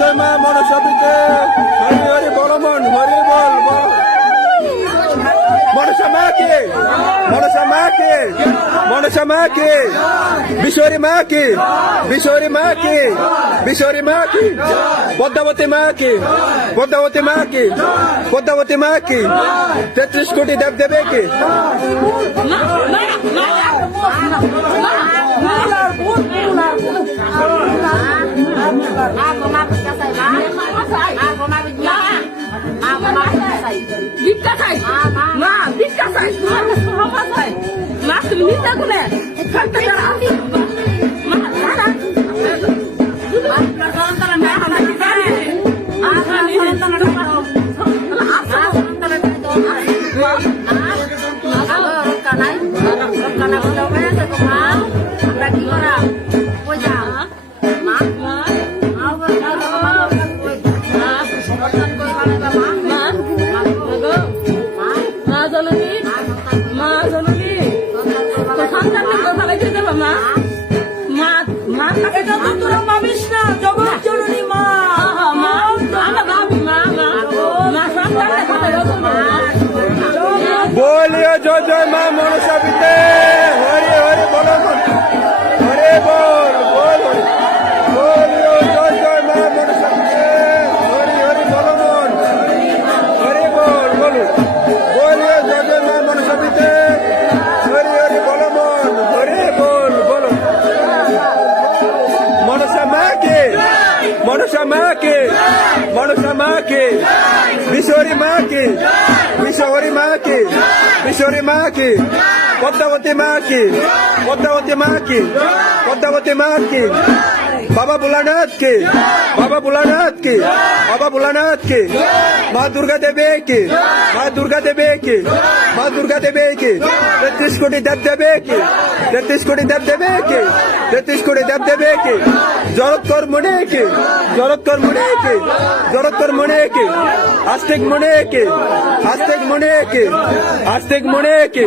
জয় মা মনসাপীঠে হরি হরি বল মন হরি বল মনসা মা কে মনসা মা কে মনসা মা কে বিশ্বরী মা কে বিশ্বরী মা কে বিশ্বরী মা কে পদ্মাবতী মা কে পদ্মাবতী মা কে পদ্মাবতী মা কে 33 কোটি দেব দেবে কে बोलियो जय जय माँ मनसापीठे हरि हरि बोल हरे बोल बोल बोलियो जय जय माँ मनसापीठे हरि हरि बोल मन हरे बोल बोलो बोलियो जय जय माँ मनसापीठे हरि हरि बोल मन हरे बोल बोलो मनसा माँ के मनसा माँ के मनसा माँ के बिशोरी माँ की बिशोरी माँ की बिशोरी माँ की पद्मावती माँ की पद्मावती माँ की पद्मावती माँ की बाबा भोलानाथ की बाबा भोलानाथ की बाबा भोलानाथ की माँ दुर्गा देवी की माँ दुर्गा देवी की माँ दुर्गा देवी की 33 कोटी देव देवी की 33 कोटी देव देवी की 33 कोटी देव देवी की जरूरत कर मुने की जरूरत कर मुने की जरूरत कर मुने की आस्तिक मुने की आस्तिक मुने की आस्तिक मुने की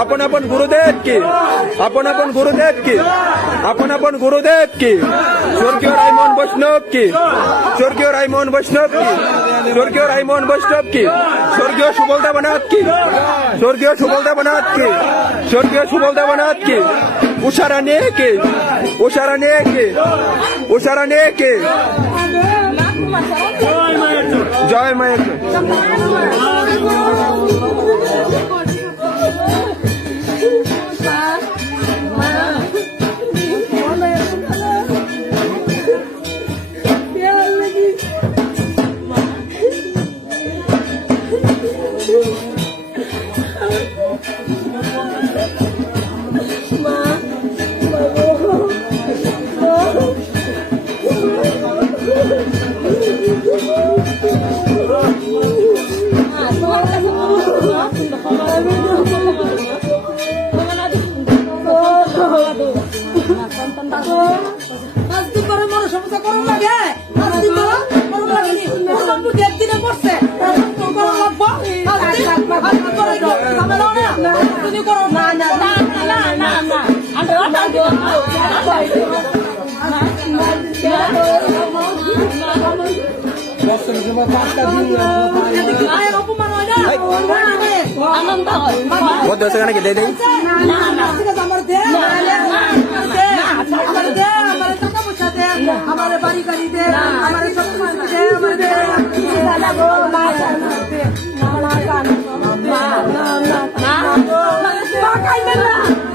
अपन अपन गुरुदेव की अपन अपन गुरुदेव की अपन अपन गुरुदेव की स्वर्गीय रायमोहन वैष्णव की स्वर्गीय रायमोहन वैष्णव की स्वर्गीय रायमोहन वैष्णव की स्वर्गीय सुबलदेव नाथ की स्वर्गीय सुबलदेव नाथ की स्वर्गीय सुबलदेव नाथ की उषाराने की उषाराने की उषाराने की जय माया बहुत दोस्त के दे दे हमारे बारी करी दे हमारे सब दे हमारे